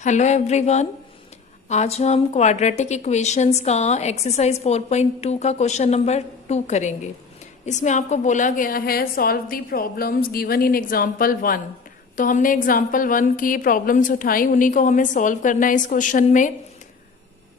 Hello everyone. आज हम quadratic equations का एक्सरसाइज 4.2 का क्वेश्चन नंबर 2 करेंगे। इसमें आपको बोला गया है solve the problems given in example 1। तो हमने एग्जांपल 1 की प्रॉब्लम्स उठाई, उन्हीं को हमें सॉल्व करना है इस क्वेश्चन में।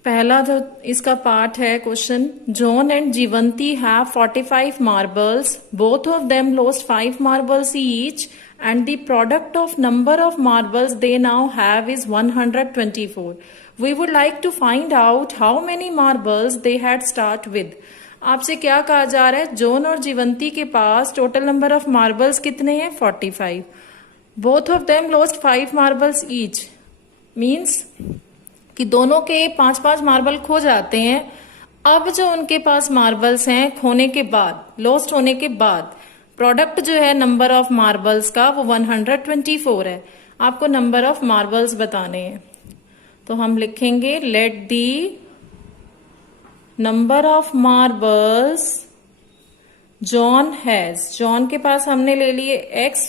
पहला जो इसका पार्ट है question, John and Jeevanti have 45 marbles, both of them lost 5 marbles each and the product of number of marbles they now have is 124. We would like to find out how many marbles they had start with. आपसे क्या कहा जा रहा है? John और जीवंती के पास total number of marbles कितने हैं? 45. Both of them lost 5 marbles each, means कि दोनों के 5-5 मार्बल खो जाते हैं। अब जो उनके पास मार्बल्स हैं खोने के बाद, लॉस्ट होने के बाद, प्रोडक्ट जो है नंबर ऑफ मार्बल्स का वो 124 है। आपको नंबर ऑफ मार्बल्स बताने हैं, तो हम लिखेंगे let the number of marbles John has. John के पास हमने ले लिए x,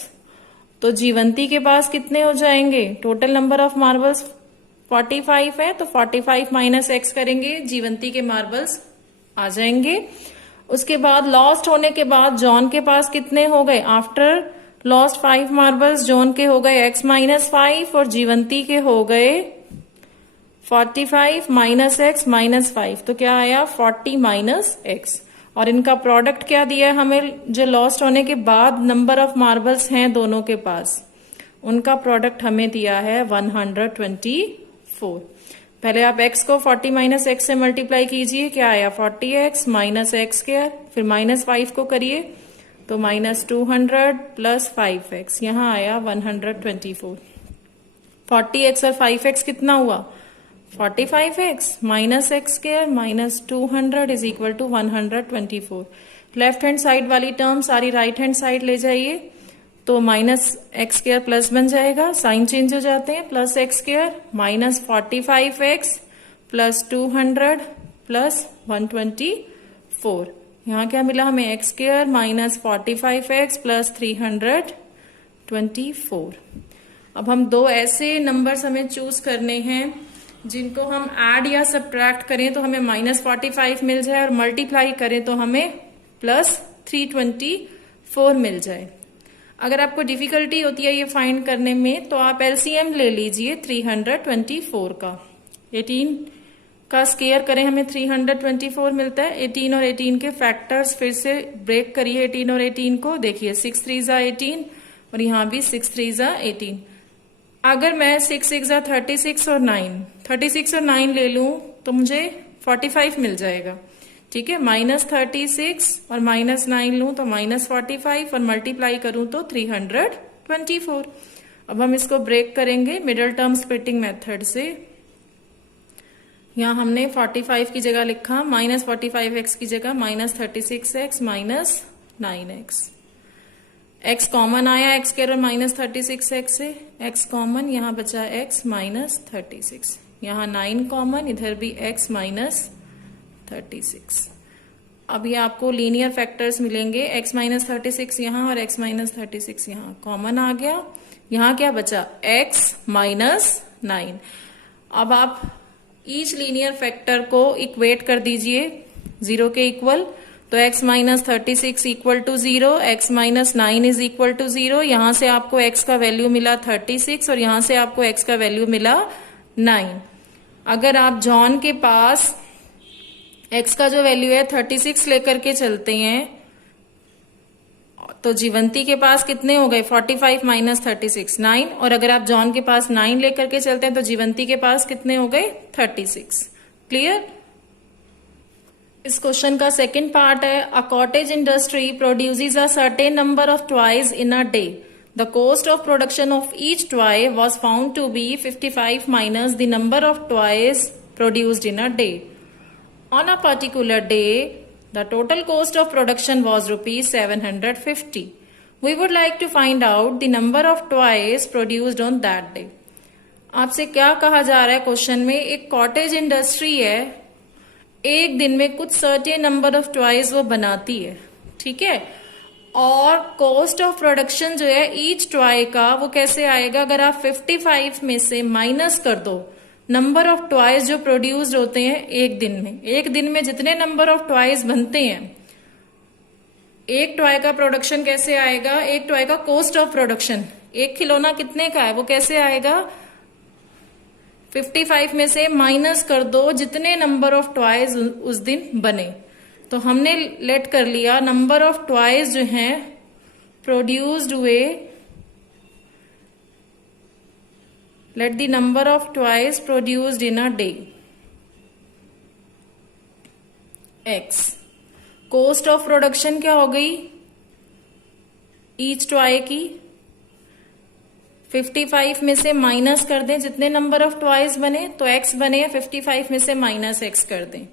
तो जीवंती के पास कितने हो जाएंगे? टोटल नंबर ऑफ मार्बल्स 45 है, तो 45 माइनस x करेंगे, जीवंती के मार्बल्स आ जाएंगे। उसके बाद लॉस्ट होने के बाद जॉन के पास कितने हो गए? आफ्टर लॉस्ट 5 मार्बल्स जॉन के हो गए x माइनस 5 और जीवंती के हो गए 45 माइनस x माइनस 5। तो क्या आया? 40 माइनस x। और इनका प्रोडक्ट क्या दिया हमें? जो लॉस्ट होने के बाद नंबर ऑफ मार्बल्स हैं दोनों के पास, उनका प्रोडक्ट हमें दिया है 124। पहले आप x को 40 माइनस एक्स से मल्टीप्लाई कीजिए, क्या आया? 40x माइनस एक्स स्क्वायर, फिर माइनस 5 को करिए तो माइनस 200 प्लस 5x, यहाँ आया 124। 40x और 5x कितना हुआ? 45x minus x square minus 200 is equal to 124। Left hand side वाली टर्म सारी राइट हैंड साइड ले जाइए, तो माइनस एक्स स्क्वायर प्लस बन जाएगा, साइन चेंज हो जाते हैं, plus x square minus 45x plus 200 plus 124। यहाँ क्या मिला हमें? X square minus 45x plus 324। अब हम दो ऐसे नंबर्स हमें चूज करने हैं जिनको हम ऐड या सब्ट्रैक्ट करें तो हमें माइनस 45 मिल जाए और मल्टीप्लाई करें तो हमें प्लस 324 मिल जाए। अगर आपको डिफिकल्टी होती है ये फाइंड करने में तो आप एलसीएम ले लीजिए 324 का। 18 का स्क्वायर करें हमें 324 मिलता है। 18 और 18 के फैक्टर्स फिर से ब्रेक करिए 18 और 18 को, देखिए 6 3 जा 18 और यहाँ भी 6 3 जा 18। अगर मैं 6 6 जा 36 और 9 ले लूं तो मुझे 45 मिल जाएगा। ठीक है, माइनस 36 और माइनस 9 लूं तो माइनस 45 और मल्टीप्लाई करूं तो 324। अब हम इसको ब्रेक करेंगे मिडिल टर्म स्प्लिटिंग मेथड से। यहां हमने 45 की जगह लिखा माइनस 45x की जगह minus 36x minus 9x। x common आया x स्क्वायर और माइनस 36x से, x कॉमन, यहाँ बचा x माइनस 36, यहाँ 9 कॉमन, इधर भी x माइनस 36। अब ये आपको लीनियर फैक्टर्स मिलेंगे, x माइनस 36 यहाँ और x माइनस 36 यहाँ, कॉमन आ गया। यहाँ क्या बचा? x minus 9। अब आप ईच लीनियर फैक्टर को इक्वेट कर दीजिए 0 के इक्वल, तो x minus 36 equal to 0, x minus 9 is equal to 0। यहां से आपको x का वैल्यू मिला 36 और यहां से आपको x का वैल्यू मिला 9। अगर आप जॉन के पास x का जो वैल्यू है 36 लेकर के चलते हैं तो जीवंती के पास कितने हो गए? 45 माइनस 36 9। और अगर आप जॉन के पास 9 लेकर के चलते हैं तो जीवंती के पास कितने हो गए? 36। क्लियर? इस क्वेश्चन का सेकंड पार्ट है, a cottage industry produces a certain number of toys in a day. The cost of production of each toy was found to be 55 minus the number of toys produced in a day. On a particular day, the total cost of production was rupees 750. We would like to find out the number of toys produced on that day. आपसे क्या कहा जा रहा है question में? एक cottage industry है, एक दिन में कुछ सर्टेन नंबर ऑफ टॉयज वो बनाती है, ठीक है, और कॉस्ट ऑफ प्रोडक्शन जो है ईच टॉय का वो कैसे आएगा, अगर आप 55 में से माइनस कर दो नंबर ऑफ टॉयज जो प्रोड्यूस्ड होते हैं एक दिन में जितने नंबर ऑफ टॉयज बनते हैं, एक टॉय का प्रोडक्शन कैसे आएगा, एक टॉय का कॉस्ट ऑफ प्रोडक्शन, एक खिलौना कितने का है वो कैसे आएगा, 55 में से माइनस कर दो जितने नंबर ऑफ टॉयज उस दिन बने। तो हमने लेट कर लिया नंबर ऑफ टॉयज जो हैं प्रोड्यूस्ड हुए, let the number of toys produced in a day x। Cost of production क्या हो गई ईच टॉय की, 55 में से माइनस कर दें जितने नंबर ऑफ टॉयज बने तो x बने, 55 में से माइनस x कर दें।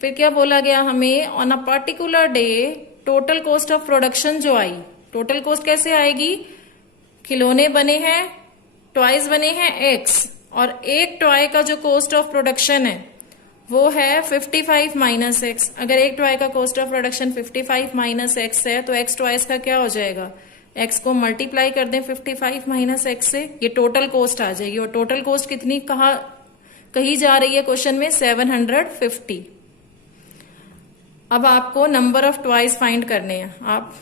फिर क्या बोला गया हमें, on a particular day total cost of production जो आई, टोटल कॉस्ट कैसे आएगी, खिलौने बने हैं, टॉयज बने हैं x, और एक टॉय का जो कॉस्ट ऑफ प्रोडक्शन है वो है 55 माइनस एक्स। अगर एक टॉय का cost of production 55 minus x है तो x टॉयज का क्या हो जाएगा, x को मल्टीप्लाई कर दें 55 माइनस एक्स से, ये टोटल कॉस्ट आ जाएगी। और टोटल कॉस्ट कितनी कही जा रही है क्वेश्चन में, 750। अब आपको नंबर ऑफ टॉयज फाइंड करने हैं, आप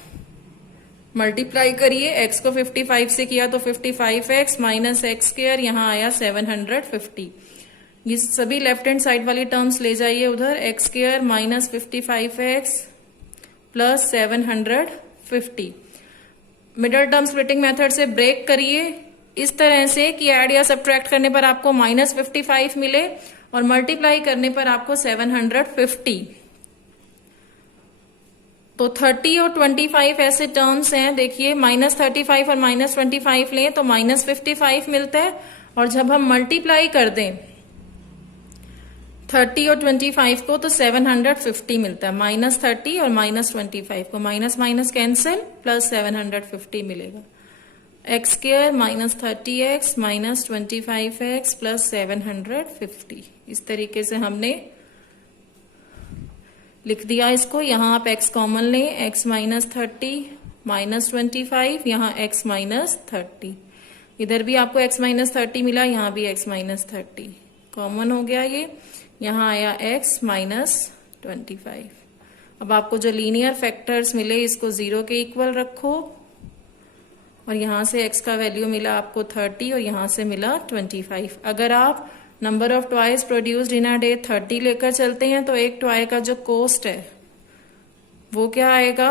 मल्टीप्लाई करिए, x को 55 से किया तो 55x माइनस एक्स स्क्वायर, यहां आया 750। ये सभी लेफ्ट हैंड साइड वाली टर्म्स ले जाइए उधर, x square minus 55x plus 750। Middle term splitting method से ब्रेक करिए इस तरह से कि ऐड या सब्ट्रैक्ट करने पर आपको माइनस 55 मिले और मल्टीप्लाई करने पर आपको 750। तो 30 और 25 ऐसे टर्म्स हैं, देखिए माइनस 35 और माइनस 25 लें तो माइनस 55 मिलता है, और जब हम मल्टीप्लाई कर दें 30 और 25 को तो 750 मिलता है। माइनस 30 और माइनस 25 को माइनस माइनस कैंसिल, प्लस 750 मिलेगा। X square minus 30x minus 25x plus 750। इस तरीके से हमने लिख दिया इसको। यहां आप x कॉमन लें, x माइनस 30 माइनस 25, यहाँ x माइनस 30, इधर भी आपको x माइनस 30 मिला, यहाँ भी x माइनस 30 कॉमन हो गया। ये यहाँ आया x माइनस 25। अब आपको जो लीनियर फैक्टर्स मिले इसको 0 के इक्वल रखो, और यहां से x का वैल्यू मिला आपको 30 और यहां से मिला 25। अगर आप number of toys produced in a day 30 लेकर चलते हैं तो एक टॉय का जो कॉस्ट है वो क्या आएगा,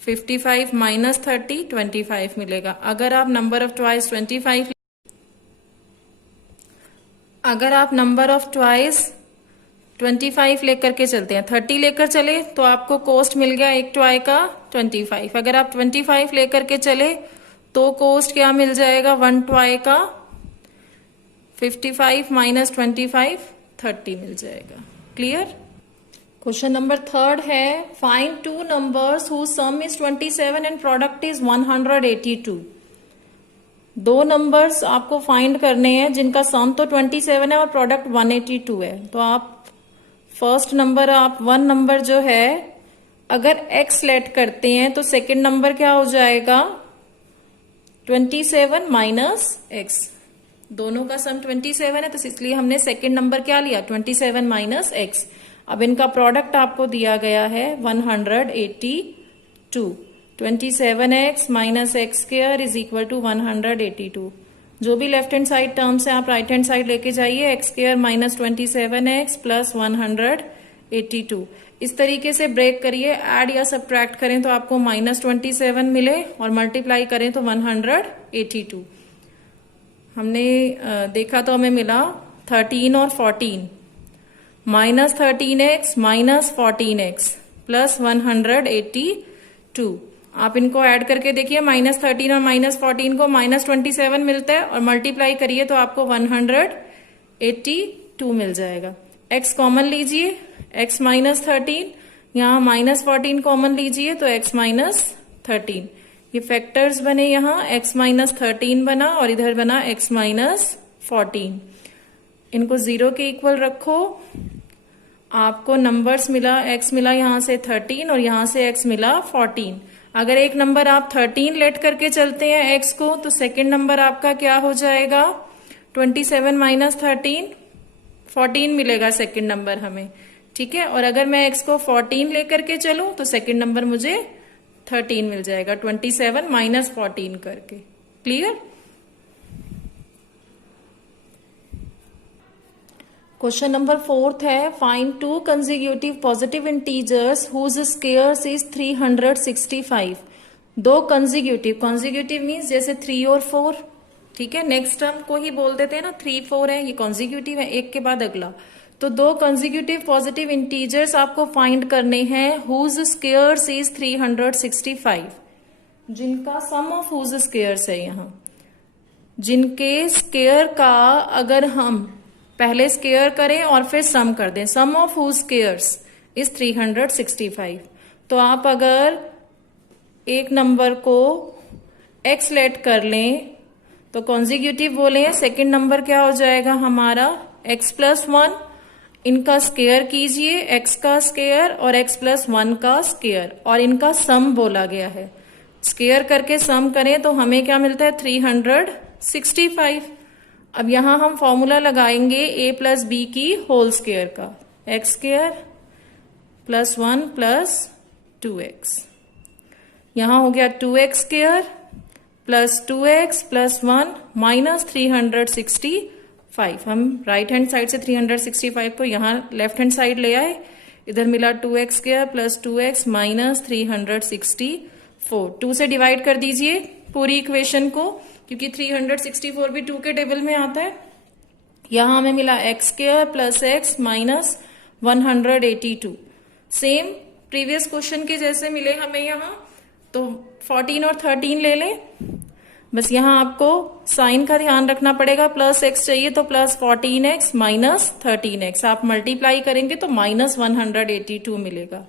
55 माइनस 30 25 मिलेगा। अगर आप नंबर ऑफ टॉयज 25, अगर आप नंबर ऑफ टॉयज 25 लेकर के चलते हैं, 30 लेकर चले तो आपको कॉस्ट मिल गया एक टॉय का 25। अगर आप 25 लेकर के चले तो कॉस्ट क्या मिल जाएगा, वन टॉय का 55 माइनस 25 30 मिल जाएगा। क्लियर। क्वेश्चन नंबर 3 है, find two numbers whose sum is 27 and product is 182। दो नंबर्स आपको फाइंड करने हैं जिनका सम तो 27 है और प्रोडक्ट 182 है। तो आप फर्स्ट नंबर, आप वन नंबर जो है अगर x लेट करते हैं तो सेकंड नंबर क्या हो जाएगा, 27 माइनस x। दोनों का सम 27 है तो इसलिए हमने सेकंड नंबर क्या लिया, 27 माइनस x। अब इनका प्रोडक्ट आपको दिया गया है 182। 27x minus x square is equal to 182। जो भी लेफ्ट हैंड साइड टर्म्स है आप राइट हैंड साइड लेके जाइए, x square minus 27x plus 182। इस तरीके से ब्रेक करिए, ऐड या सब्ट्रैक्ट करें तो आपको माइनस 27 मिले और मल्टीप्लाई करें तो 182। हमने देखा तो हमें मिला 13 और 14, minus 13x minus 14x plus 182। आप इनको ऐड करके देखिए, माइनस 13 और माइनस 14 को माइनस 27 मिलता है और मल्टीप्लाई करिए तो आपको 182 मिल जाएगा। x कॉमन लीजिए, x माइनस 13, यहाँ माइनस 14 कॉमन लीजिए तो x माइनस 13। ये फैक्टर्स बने, यहाँ x माइनस 13 बना और इधर बना x माइनस 14। इनको 0 के इक्वल रखो। आपको नंबर्स मिला, x मिला यहाँ से 13 और यहाँ से x मिला 14। अगर एक नंबर आप 13 लेट करके चलते हैं x को, तो सेकंड नंबर आपका क्या हो जाएगा, 27 माइनस 13, 14 मिलेगा सेकंड नंबर हमें, ठीक है। और अगर मैं x को 14 लेकर के चलूं तो सेकंड नंबर मुझे 13 मिल जाएगा, 27 माइनस 14 करके। क्लियर। क्वेश्चन नंबर 4 है, find 2 consecutive positive integers whose squares is 365। 2 consecutive means जैसे 3 और 4, ठीक है। नेक्स्ट टर्म को ही बोल देते हैं ना, 3 4 है, ये कंसेक्यूटिव है, एक के बाद अगला। तो 2 कंसेक्यूटिव पॉजिटिव इंटीजर्स आपको फाइंड करने हैं हुज स्क्वायर्स इज 365, जिनका सम ऑफ हुज स्क्वायर्स है यहाँ, जिनके स्क्वायर का अगर हम पहले स्क्वायर करें और फिर सम कर दें, सम ऑफ हुज स्क्वायर्स इज 365। तो आप अगर एक नंबर को x लेट कर लें तो कॉन्जिक्यूटिव बोले, सेकंड नंबर क्या हो जाएगा हमारा x प्लस 1, इनका स्क्वायर कीजिए, x का स्क्वायर और x प्लस 1 का स्क्वायर, और इनका सम बोला गया है। स्क्वायर करके सम करें तो हमें क्या मिलता है, 365। अब यहां हम फॉर्मूला लगाएंगे a प्लस बी की होल स्क्वायर का, x square plus 1 plus 2x, यहां हो गया 2x square plus 2x plus 1 minus 365। हम राइट हैंड साइड से 365 को यहां लेफ्ट हैंड साइड ले आए, इधर मिला 2x square plus 2x minus 364। 2 से डिवाइड कर दीजिए पूरी इक्वेशन को, क्योंकि 364 भी 2 के टेबल में आता है। यहां हमें मिला x square plus x minus 182, same previous question के जैसे मिले हमें यहाँ। तो 14 और 13 ले लें, बस यहां आपको साइन का ध्यान रखना पड़ेगा, प्लस x चाहिए तो प्लस 14x माइनस 13x, आप मल्टीप्लाई करेंगे तो माइनस 182 मिलेगा।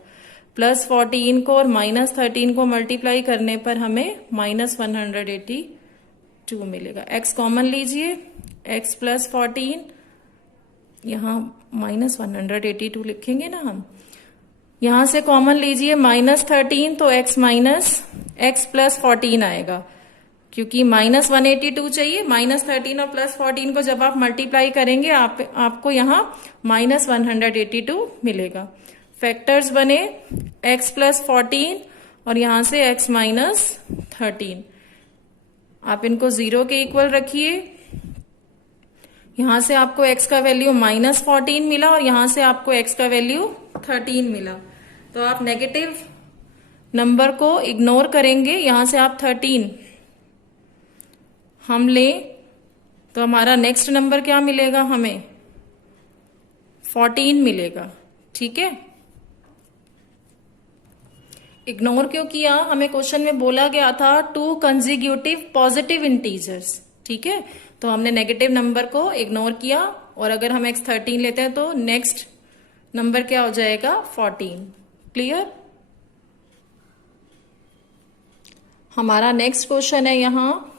प्लस 14 को और माइनस 13 को मल्टीप्लाई करने पर हमें माइनस 182 मिलेगा। x कॉमन लीजिए, x प्लस 14, यहां माइनस 182 लिखेंगे ना हम, यहां से कॉमन लीजिए माइनस 13, तो x माइनस x प्लस 14 आएगा, क्योंकि माइनस 182 चाहिए। माइनस 13 और प्लस 14 को जब आप मल्टीप्लाई करेंगे आपको यहां माइनस 182 मिलेगा। फैक्टर्स बने x प्लस 14 और यहां से x माइनस 13, आप इनको 0 के इक्वल रखिए। यहां से आपको x का वैल्यू माइनस 14 मिला और यहां से आपको x का वैल्यू 13 मिला। तो आप नेगेटिव नंबर को इग्नोर करेंगे, यहां से आप 13 हम लें तो हमारा नेक्स्ट नंबर क्या मिलेगा, हमें 14 मिलेगा, ठीक है। इग्नोर क्यों किया, हमें क्वेश्चन में बोला गया था 2 कंसेक्यूटिव पॉजिटिव इंटीजर्स, ठीक है। तो हमने नेगेटिव नंबर को इग्नोर किया, और अगर हम x 13 लेते हैं तो नेक्स्ट नंबर क्या हो जाएगा, 14। क्लियर। हमारा नेक्स्ट क्वेश्चन है यहाँ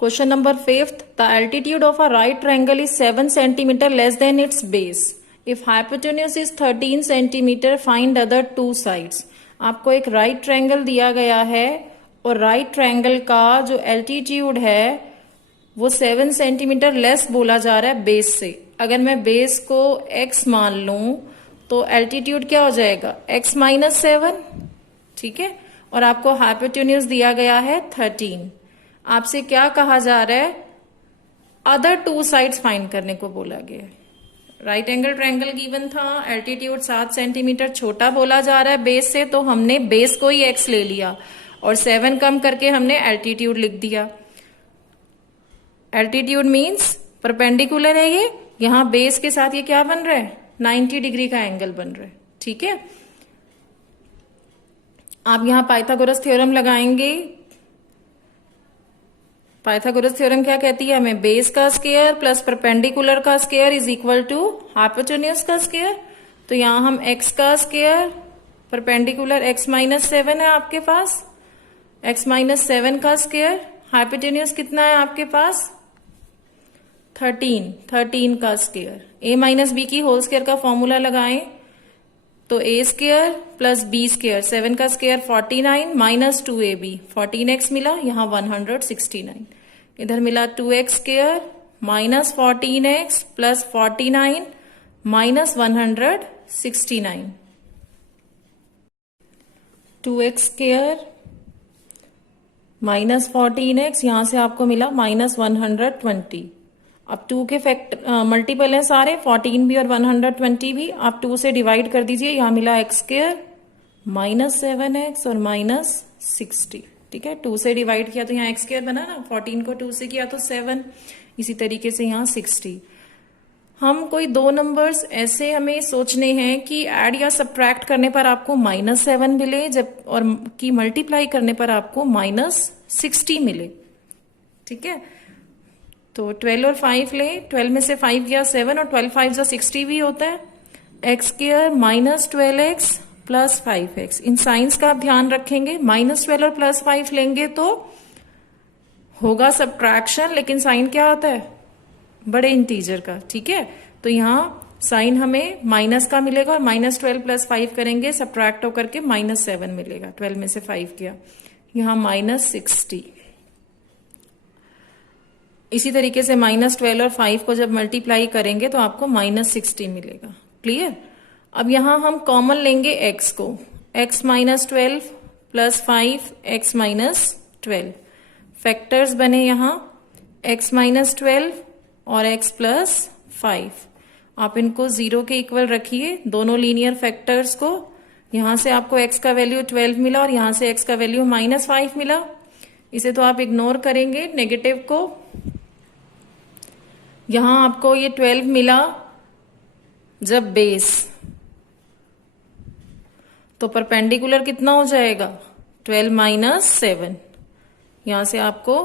question number 5। The altitude of a right triangle is 7 centimetre less than it's base. If hypotenuse is 13 centimetre, find other 2 sides. आपको एक राइट ट्रायंगल दिया गया है और राइट ट्रायंगल का जो एल्टीट्यूड है वो 7 सेंटीमीटर लेस बोला जा रहा है बेस से। अगर मैं बेस को x मान लूं तो एल्टीट्यूड क्या हो जाएगा, x माइनस 7, ठीक है। और आपको हाइपोटेन्यूज दिया गया है 13। आपसे क्या कहा जा रहा है, अदर 2 साइड्स फाइंड करने को बोला गया है। राइट एंगल ट्रायंगल गिवन था, एल्टीट्यूड 7 सेंटीमीटर छोटा बोला जा रहा है बेस से, तो हमने बेस को ही x ले लिया और 7 कम करके हमने एल्टीट्यूड लिख दिया। एल्टीट्यूड मीन्स परपेंडिकुलर है ये, यहां बेस के साथ ये क्या बन रहा है, 90 डिग्री का एंगल बन रहा है, ठीक है। आप यहां पाइथागोरस थ्योरम लगाएंगे। पाइथागोरस थ्योरम क्या कहती है हमें, बेस का स्क्वायर प्लस परपेंडिकुलर का square is equal to hypotenuse का स्क्वायर। तो यहां हम x का स्क्वायर, परपेंडिकुलर x माइनस 7 है आपके पास, x माइनस 7 का स्क्वायर, हाइपोटेन्यूज कितना है आपके पास 13 का स्क्वायर, ए माइनस बी की होल स्क्वायर का फॉर्मूला लगाएं तो ए स्क्वायर प्लस बी स्क्वायर, 7 का स्क्वायर 49 माइनस 2ab, 14x मिला, यहाँ 169, इधर मिला 2x square minus 14x plus 49 minus 169, 2x square minus 14x, यहां से आपको मिला माइनस 120। अब 2 के मल्टीपल है सारे, 14 भी और 120 भी, आप 2 से डिवाइड कर दीजिए, यहां मिला x स्क्वायर माइनस 7x और माइनस 60। ठीक है, 2 से डिवाइड किया तो यहाँ x स्क्वायर बना ना, 14 को 2 से किया तो 7, इसी तरीके से यहाँ 60। हम कोई दो नंबर्स ऐसे हमें सोचने हैं कि ऐड या सब्ट्रैक्ट करने पर आपको -7 मिले, जब और की मल्टीप्लाई करने पर आपको -60 मिले। ठीक है, तो 12 और 5 ले, 12 में से 5 गया 7 और 12 5 60 भी होता है। X square minus 12x plus 5x, in science का आप ध्यान रखेंगे। -12 और +5 लेंगे तो होगा सब्ट्रैक्शन, लेकिन साइन क्या होता है, बड़े इंटीजर का। ठीक है, तो यहाँ साइन हमें माइनस का मिलेगा और -12 + 5 करेंगे, सब्ट्रैक्ट होकर के -7 मिलेगा। 12 में से 5 गया, यहाँ -60। इसी तरीके से -12 और 5 को जब मल्टीप्लाई करेंगे तो आपको -60 मिलेगा। क्लियर। अब यहां हम कॉमन लेंगे x को, x -12 प्लस 5 x -12, फैक्टर्स बने यहां x -12 और x प्लस 5। आप इनको 0 के इक्वल रखिए, दोनों लीनियर फैक्टर्स को। यहां से आपको x का वैल्यू 12 मिला और यहां से x का वैल्यू -5 मिला। इसे तो आप इग्नोर करेंगे, नेगेटिव को। यहां आपको ये 12 मिला जब बेस, तो परपेंडिकुलर कितना हो जाएगा, 12 - 7। यहां से आपको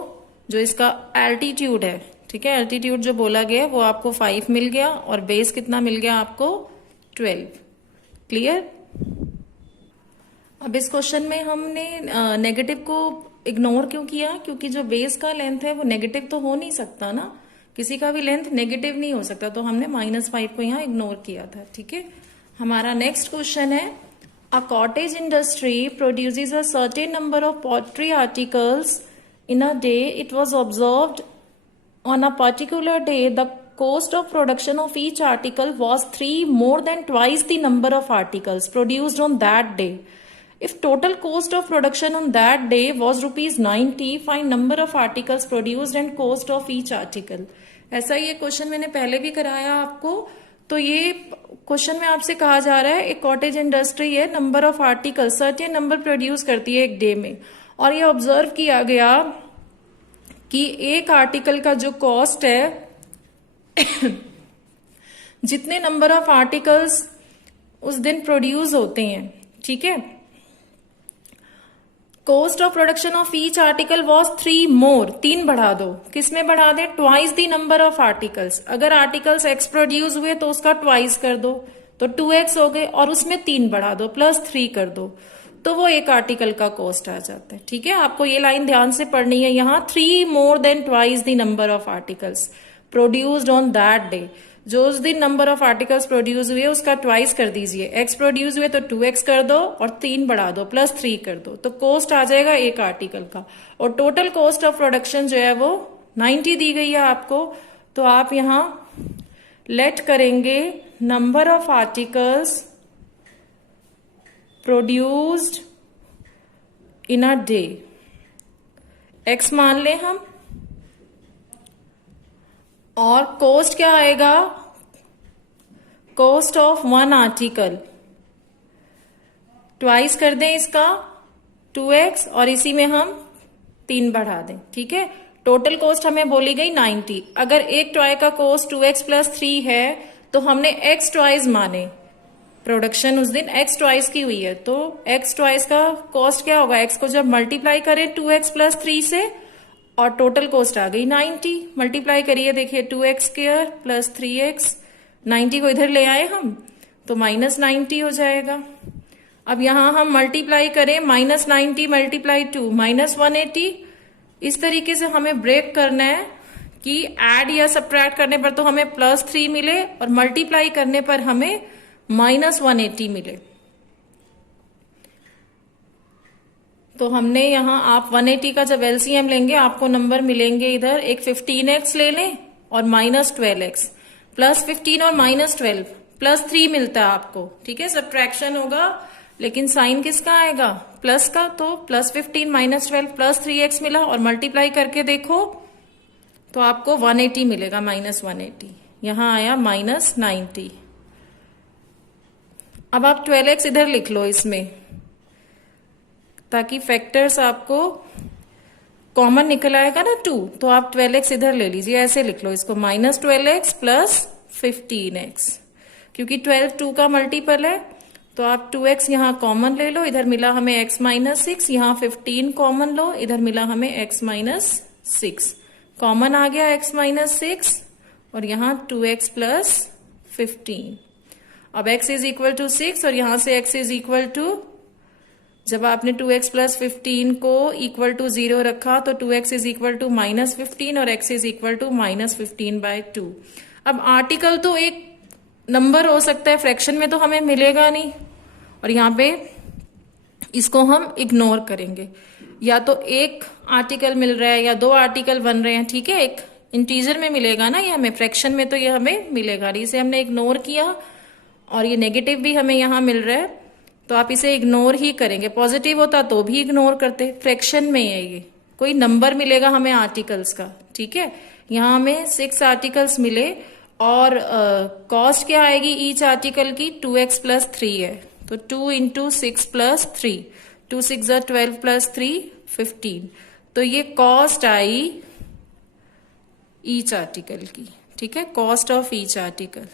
जो इसका एल्टीट्यूड है, ठीक है, एल्टीट्यूड जो बोला गया वो आपको 5 मिल गया और बेस कितना मिल गया आपको 12। क्लियर। अब इस क्वेश्चन में हमने नेगेटिव को इग्नोर क्यों किया, क्योंकि जो बेस का लेंथ है वो नेगेटिव तो हो नहीं सकता ना, किसी का भी लेंथ नेगेटिव नहीं हो सकता, तो हमने -5 को यहाँ इग्नोर किया था। ठीक है, हमारा नेक्स्ट क्वेश्चन है, a cottage industry produces a certain number of pottery articles in a day. It was observed on a particular day the cost of production of each article was 3 more than twice the number of articles produced on that day. If total cost of production on that day was ₹90, find number of articles produced and cost of each article. ऐसा ये question मैंने पहले भी कराया आपको। तो ये question में आपसे कहा जा रहा है, एक कॉटेज इंडस्ट्री है, number of article certain number produce करती है एक डे में, और ये ऑब्जर्व किया गया कि एक आर्टिकल का जो कॉस्ट है जितने नंबर ऑफ आर्टिकल्स उस दिन प्रोड्यूस होते हैं, ठीक है, cost of production of each article was 3 more, 3 बढ़ा दो, किसमें बढ़ा दे, twice the number of articles. अगर आर्टिकल्स x प्रोड्यूस हुए तो उसका ट्वाइस कर दो, तो 2x हो गए, और उसमें 3 बढ़ा दो, +3 कर दो, तो वो एक आर्टिकल का कॉस्ट आ जाता है। ठीक है, आपको ये लाइन ध्यान से पढ़नी है। यहां 3 more than twice the number of articles produced on that day. जो उस दिन नंबर ऑफ आर्टिकल्स प्रोड्यूस हुए उसका ट्वाइस कर दीजिए, x प्रोड्यूस हुए तो 2x कर दो और 3 बढ़ा दो, +3 कर दो, तो कॉस्ट आ जाएगा एक आर्टिकल का। और टोटल कॉस्ट ऑफ प्रोडक्शन जो है वो 90 दी गई है आपको, तो आप यहां लेट करेंगे number of articles produced in a day, x मान लें हम, और कॉस्ट क्या आएगा, कॉस्ट ऑफ 1 आर्टिकल, ट्वाइस कर दें इसका 2x और इसी में हम 3 बढ़ा दें। ठीक है, टोटल कॉस्ट हमें बोली गई 90। अगर एक टॉय का कॉस्ट 2x + 3 है तो हमने x ट्वाइस माने, प्रोडक्शन उस दिन x ट्वाइस की हुई है, तो x ट्वाइस का कॉस्ट क्या होगा, x को जब मल्टीप्लाई करें 2x + 3 से और टोटल कॉस्ट आ गई 90, मल्टीप्लाई करिए, देखिए 2x² + 3x, 90 को इधर ले आए हम तो -90 हो जाएगा। अब यहां हम मल्टीप्लाई करें, -90 × 2 -180। इस तरीके से हमें ब्रेक करना है कि ऐड या सब्ट्रैक्ट करने पर तो हमें +3 मिले और मल्टीप्लाई करने पर हमें -180 मिले। तो हमने यहां आप 180 का जब एलसीएम लेंगे आपको नंबर मिलेंगे, इधर एक 15x ले लें और -12x, +15 और -12 +3 मिलता है आपको, ठीक है। सब्ट्रैक्शन होगा लेकिन साइन किसका आएगा, प्लस का, तो +15 -12 +3x मिला और मल्टीप्लाई करके देखो तो आपको 180 मिलेगा, -180, यहां आया -90। अब आप 12x इधर लिख लो इसमें, ताकि फैक्टर्स आपको कॉमन निकल आएगा ना 2, तो आप 12x इधर ले लीजिए, ऐसे लिख लो इसको, -12x +15x, क्योंकि 12 2 का मल्टीपल है, तो आप 2x यहां कॉमन ले लो, इधर मिला हमें x -6, यहां 15 कॉमन लो, इधर मिला हमें x -6, कॉमन आ गया x -6 और यहां 2x +15। अब x इज इक्वल टू 6 और यहां से x इज इक्वल टू, जब आपने 2x +15 को इक्वल टू 0 रखा तो 2x इज इक्वल टू -15 और x इज इक्वल टू -15/2। अब आर्टिकल तो एक नंबर हो सकता है, फ्रैक्शन में तो हमें मिलेगा नहीं, और यहां पे इसको हम इग्नोर करेंगे, या तो एक आर्टिकल मिल रहा है या 2 आर्टिकल बन रहे हैं, ठीक है। एक इंटीजर में मिलेगा ना ये हमें, फ्रैक्शन में तो ये हमें मिलेगा, इसे हमने इग्नोर किया और ये नेगेटिव भी हमें यहां मिल रहा है, तो आप इसे इग्नोर ही करेंगे। पॉजिटिव होता तो भी इग्नोर करते, फ्रैक्शन में है ये, कोई नंबर मिलेगा हमें आर्टिकल्स का, ठीक है। यहां हमें 6 आर्टिकल्स मिले और कॉस्ट क्या आएगी ईच आर्टिकल की, 2x + 3 है, तो 2 × 6 + 3, 2 6 12 + 3 15, तो ये कॉस्ट आई ईच आर्टिकल की, ठीक है, cost of each article.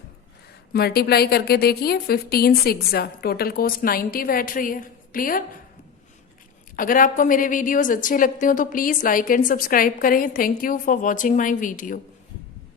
Multiply करके देखिए, 15 6 टोटल कॉस्ट 90 बैठ रही है। क्लियर? अगर आपको मेरे वीडियोस अच्छे लगते हो तो प्लीज लाइक एंड सब्सक्राइब करें। Thank you for watching my video.